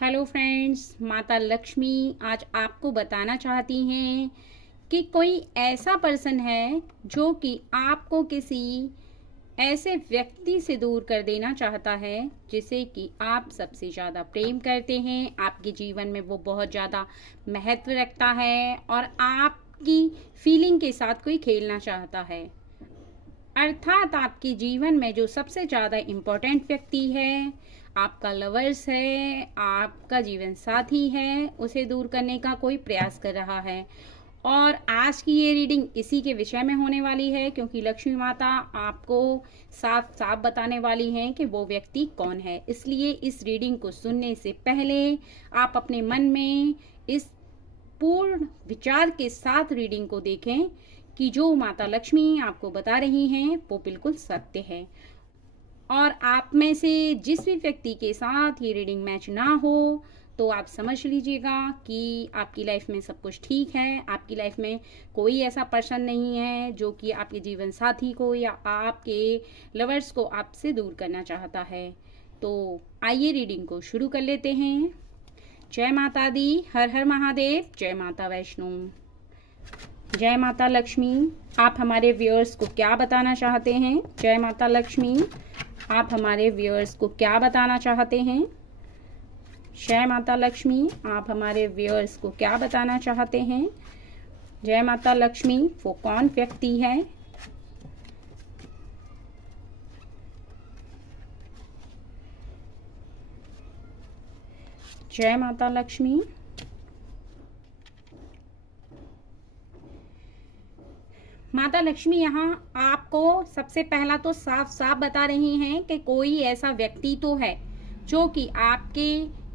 Hello friends, माता लक्ष्मी आज आपको बताना चाहती हैं कि कोई ऐसा पर्सन है जो कि आपको किसी ऐसे व्यक्ति से दूर कर देना चाहता है जिसे कि आप सबसे ज़्यादा प्रेम करते हैं। आपके जीवन में वो बहुत ज़्यादा महत्व रखता है और आपकी फीलिंग के साथ कोई खेलना चाहता है। अर्थात आपके जीवन में जो सबसे ज़्यादा इम्पोर्टेंट व्यक्ति है, आपका लवर्स है, आपका जीवन साथी है, उसे दूर करने का कोई प्रयास कर रहा है। और आज की ये रीडिंग इसी के विषय में होने वाली है, क्योंकि लक्ष्मी माता आपको साफ साफ बताने वाली हैं कि वो व्यक्ति कौन है। इसलिए इस रीडिंग को सुनने से पहले आप अपने मन में इस पूर्ण विचार के साथ रीडिंग को देखें कि जो माता लक्ष्मी आपको बता रही हैं वो बिल्कुल सत्य है। और आप में से जिस भी व्यक्ति के साथ ये रीडिंग मैच ना हो तो आप समझ लीजिएगा कि आपकी लाइफ में सब कुछ ठीक है। आपकी लाइफ में कोई ऐसा पर्सन नहीं है जो कि आपके जीवन साथी को या आपके लवर्स को आपसे दूर करना चाहता है। तो आइए रीडिंग को शुरू कर लेते हैं। जय माता दी, हर हर महादेव, जय माता वैष्णो, जय माता लक्ष्मी। आप हमारे व्यूअर्स को क्या बताना चाहते हैं? जय माता लक्ष्मी, आप हमारे व्यूअर्स को क्या बताना चाहते हैं? जय माता लक्ष्मी, आप हमारे व्यूअर्स को क्या बताना चाहते हैं? जय माता लक्ष्मी, वो कौन व्यक्ति है? जय माता लक्ष्मी। माता लक्ष्मी यहाँ आपको सबसे पहला तो साफ साफ बता रही हैं कि कोई ऐसा व्यक्ति तो है जो कि आपके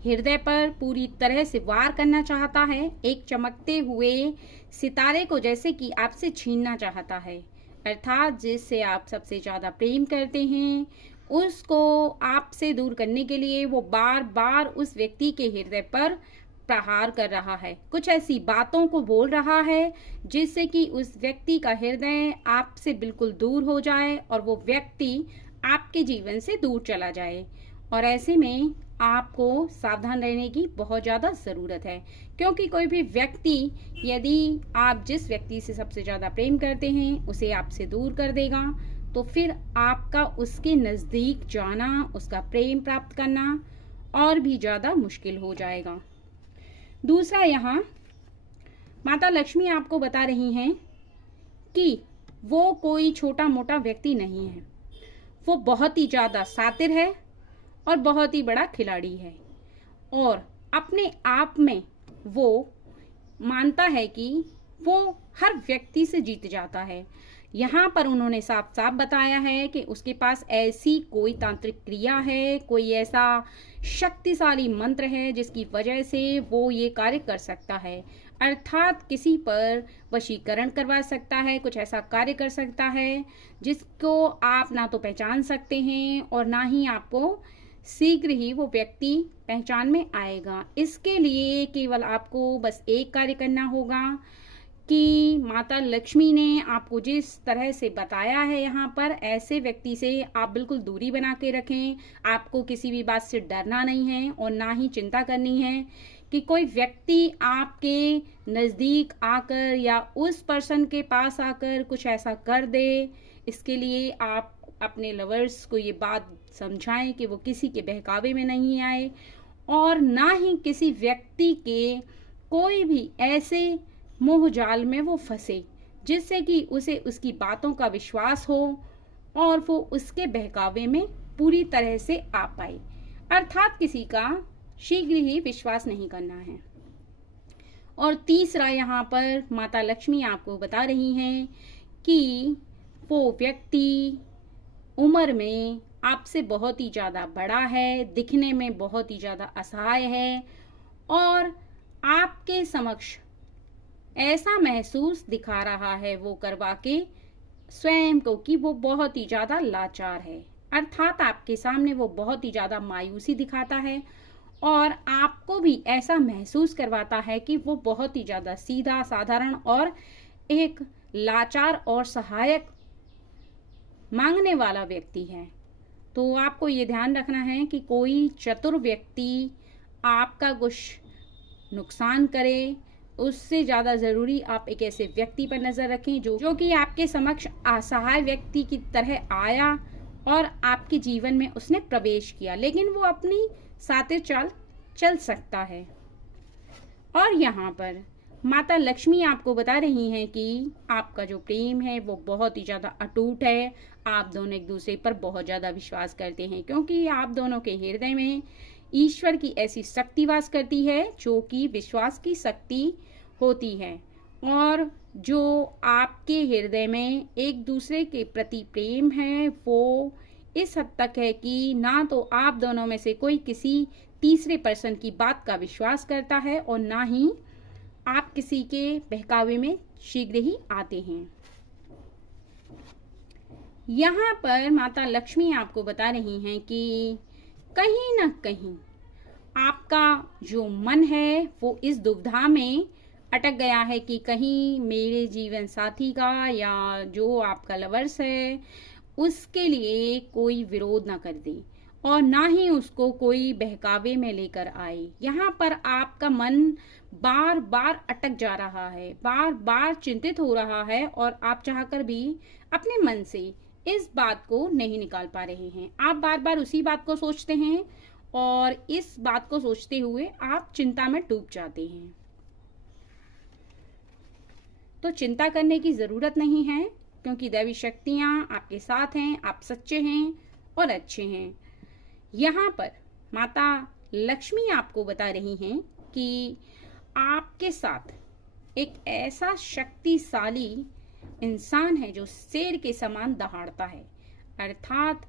हृदय पर पूरी तरह से वार करना चाहता है। एक चमकते हुए सितारे को जैसे कि आपसे छीनना चाहता है। अर्थात जिससे आप सबसे ज़्यादा प्रेम करते हैं उसको आपसे दूर करने के लिए वो बार बार उस व्यक्ति के हृदय पर प्रहार कर रहा है। कुछ ऐसी बातों को बोल रहा है जिससे कि उस व्यक्ति का हृदय आपसे बिल्कुल दूर हो जाए और वो व्यक्ति आपके जीवन से दूर चला जाए। और ऐसे में आपको सावधान रहने की बहुत ज़्यादा ज़रूरत है, क्योंकि कोई भी व्यक्ति यदि आप जिस व्यक्ति से सबसे ज़्यादा प्रेम करते हैं उसे आपसे दूर कर देगा तो फिर आपका उसके नज़दीक जाना, उसका प्रेम प्राप्त करना और भी ज़्यादा मुश्किल हो जाएगा। दूसरा, यहाँ माता लक्ष्मी आपको बता रही हैं कि वो कोई छोटा मोटा व्यक्ति नहीं है। वो बहुत ही ज़्यादा शातिर है और बहुत ही बड़ा खिलाड़ी है और अपने आप में वो मानता है कि वो हर व्यक्ति से जीत जाता है। यहाँ पर उन्होंने साफ साफ बताया है कि उसके पास ऐसी कोई तांत्रिक क्रिया है, कोई ऐसा शक्तिशाली मंत्र है जिसकी वजह से वो ये कार्य कर सकता है। अर्थात किसी पर वशीकरण करवा सकता है, कुछ ऐसा कार्य कर सकता है जिसको आप ना तो पहचान सकते हैं और ना ही आपको शीघ्र ही वो व्यक्ति पहचान में आएगा। इसके लिए केवल आपको बस एक कार्य करना होगा कि माता लक्ष्मी ने आपको जिस तरह से बताया है यहाँ पर, ऐसे व्यक्ति से आप बिल्कुल दूरी बना के रखें। आपको किसी भी बात से डरना नहीं है और ना ही चिंता करनी है कि कोई व्यक्ति आपके नज़दीक आकर या उस पर्सन के पास आकर कुछ ऐसा कर दे। इसके लिए आप अपने लवर्स को ये बात समझाएं कि वो किसी के बहकावे में नहीं आए और ना ही किसी व्यक्ति के कोई भी ऐसे मोह जाल में वो फंसे जिससे कि उसे उसकी बातों का विश्वास हो और वो उसके बहकावे में पूरी तरह से आ पाए। अर्थात किसी का शीघ्र ही विश्वास नहीं करना है। और तीसरा, यहाँ पर माता लक्ष्मी आपको बता रही हैं कि वो व्यक्ति उम्र में आपसे बहुत ही ज़्यादा बड़ा है, दिखने में बहुत ही ज़्यादा असहाय है और आपके समक्ष ऐसा महसूस दिखा रहा है वो करवा के स्वयं को कि वो बहुत ही ज़्यादा लाचार है। अर्थात आपके सामने वो बहुत ही ज़्यादा मायूसी दिखाता है और आपको भी ऐसा महसूस करवाता है कि वो बहुत ही ज़्यादा सीधा साधारण और एक लाचार और सहायक मांगने वाला व्यक्ति है। तो आपको ये ध्यान रखना है कि कोई चतुर व्यक्ति आपका कुछ नुकसान करे, उससे ज़्यादा ज़रूरी आप एक ऐसे व्यक्ति पर नज़र रखें जो कि आपके समक्ष असहाय व्यक्ति की तरह आया और आपके जीवन में उसने प्रवेश किया, लेकिन वो अपनी सातिर चाल चल सकता है। और यहाँ पर माता लक्ष्मी आपको बता रही हैं कि आपका जो प्रेम है वो बहुत ही ज़्यादा अटूट है। आप दोनों एक दूसरे पर बहुत ज़्यादा विश्वास करते हैं, क्योंकि आप दोनों के हृदय में ईश्वर की ऐसी शक्ति वास करती है जो कि विश्वास की शक्ति होती है। और जो आपके हृदय में एक दूसरे के प्रति प्रेम है वो इस हद तक है कि ना तो आप दोनों में से कोई किसी तीसरे पर्सन की बात का विश्वास करता है और ना ही आप किसी के बहकावे में शीघ्र ही आते हैं। यहाँ पर माता लक्ष्मी आपको बता रही हैं कि कहीं ना कहीं आपका जो मन है वो इस दुविधा में अटक गया है कि कहीं मेरे जीवन साथी का या जो आपका लवर्स है उसके लिए कोई विरोध ना कर दे और ना ही उसको कोई बहकावे में लेकर आए। यहाँ पर आपका मन बार बार अटक जा रहा है, बार बार चिंतित हो रहा है और आप चाहकर भी अपने मन से इस बात को नहीं निकाल पा रहे हैं। आप बार बार उसी बात को सोचते हैं और इस बात को सोचते हुए आप चिंता में डूब जाते हैं। तो चिंता करने की जरूरत नहीं है, क्योंकि दैवी शक्तियां आपके साथ हैं, आप सच्चे हैं और अच्छे हैं। यहाँ पर माता लक्ष्मी आपको बता रही हैं कि आपके साथ एक ऐसा शक्तिशाली इंसान है जो शेर के समान दहाड़ता है, अर्थात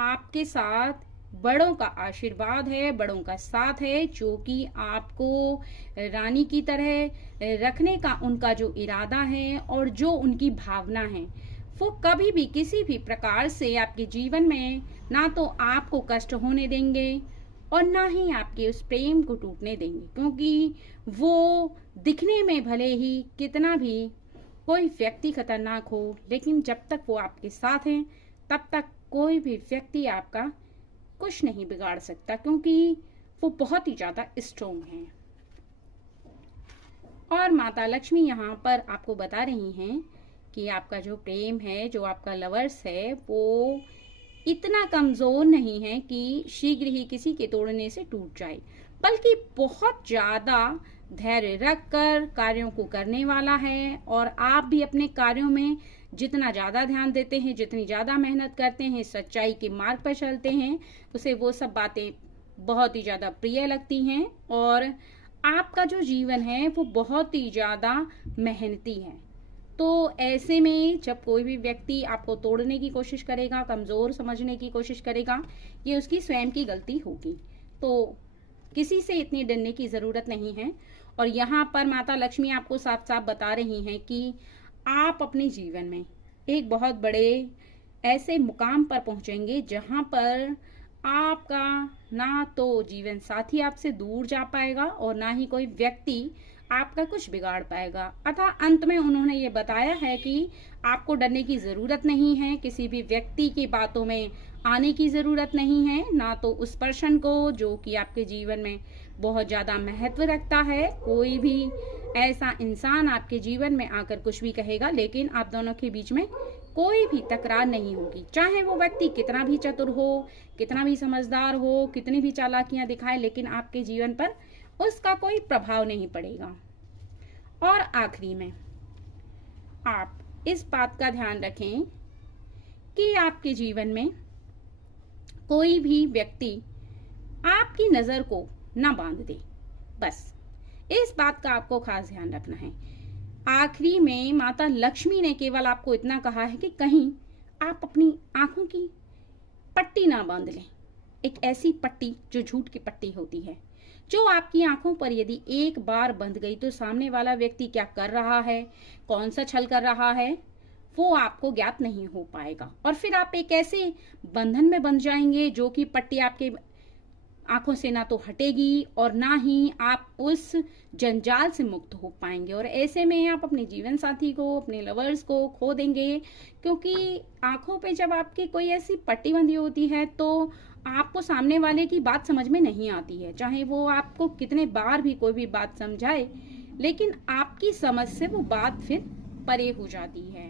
आपके साथ बड़ों का आशीर्वाद है, बड़ों का साथ है, जो कि आपको रानी की तरह रखने का उनका जो इरादा है और जो उनकी भावना है वो कभी भी किसी भी प्रकार से आपके जीवन में ना तो आपको कष्ट होने देंगे और ना ही आपके उस प्रेम को टूटने देंगे, क्योंकि वो दिखने में भले ही कितना भी कोई व्यक्ति खतरनाक हो, लेकिन जब तक वो आपके साथ हैं तब तक कोई भी व्यक्ति आपका कुछ नहीं बिगाड़ सकता, क्योंकि वो बहुत ही ज्यादा स्ट्रोंग हैं। और माता लक्ष्मी यहाँ पर आपको बता रही हैं कि आपका जो प्रेम है, जो आपका लवर्स है, वो इतना कमजोर नहीं है कि शीघ्र ही किसी के तोड़ने से टूट जाए, बल्कि बहुत ज्यादा धैर्य रखकर कार्यों को करने वाला है। और आप भी अपने कार्यों में जितना ज्यादा ध्यान देते हैं, जितनी ज्यादा मेहनत करते हैं, सच्चाई के मार्ग पर चलते हैं, उसे वो सब बातें बहुत ही ज्यादा प्रिय लगती हैं। और आपका जो जीवन है वो बहुत ही ज्यादा मेहनती है। तो ऐसे में जब कोई भी व्यक्ति आपको तोड़ने की कोशिश करेगा, कमजोर समझने की कोशिश करेगा, ये उसकी स्वयं की गलती होगी। तो किसी से इतनी डरने की जरूरत नहीं है। और यहाँ पर माता लक्ष्मी आपको साफ साफ बता रही हैं कि आप अपने जीवन में एक बहुत बड़े ऐसे मुकाम पर पहुंचेंगे जहां पर आपका ना तो जीवन साथी आपसे दूर जा पाएगा और ना ही कोई व्यक्ति आपका कुछ बिगाड़ पाएगा। अतः अंत में उन्होंने ये बताया है कि आपको डरने की जरूरत नहीं है, किसी भी व्यक्ति की बातों में आने की जरूरत नहीं है, ना तो उस पर्सन को जो कि आपके जीवन में बहुत ज्यादा महत्व रखता है। कोई भी ऐसा इंसान आपके जीवन में आकर कुछ भी कहेगा, लेकिन आप दोनों के बीच में कोई भी तकरार नहीं होगी, चाहे वो व्यक्ति कितना भी चतुर हो, कितना भी समझदार हो, कितनी भी चालाकियां दिखाए, लेकिन आपके जीवन पर उसका कोई प्रभाव नहीं पड़ेगा। और आखिरी में आप इस बात का ध्यान रखें कि आपके जीवन में कोई भी व्यक्ति आपकी नजर को ना बांध दे, बस इस बात का आपको खास ध्यान रखना है। आखिरी में माता लक्ष्मी ने केवल आपको इतना कहा है कि कहीं आप अपनी आंखों की पट्टी ना बांध लें, एक ऐसी पट्टी जो झूठ की पट्टी होती है, जो आपकी आंखों पर यदि एक बार बंध गई तो सामने वाला व्यक्ति क्या कर रहा है, कौन सा छल कर रहा है, वो आपको ज्ञात नहीं हो पाएगा। और फिर आप एक ऐसे बंधन में बंध जाएंगे जो कि पट्टी आपके आंखों से ना तो हटेगी और ना ही आप उस जंजाल से मुक्त हो पाएंगे। और ऐसे में आप अपने जीवन साथी को, अपने लवर्स को खो देंगे, क्योंकि आंखों पे जब आपकी कोई ऐसी पट्टी बंधी होती है तो आपको सामने वाले की बात समझ में नहीं आती है, चाहे वो आपको कितने बार भी कोई भी बात समझाए, लेकिन आपकी समझ से वो बात फिर परे हो जाती है।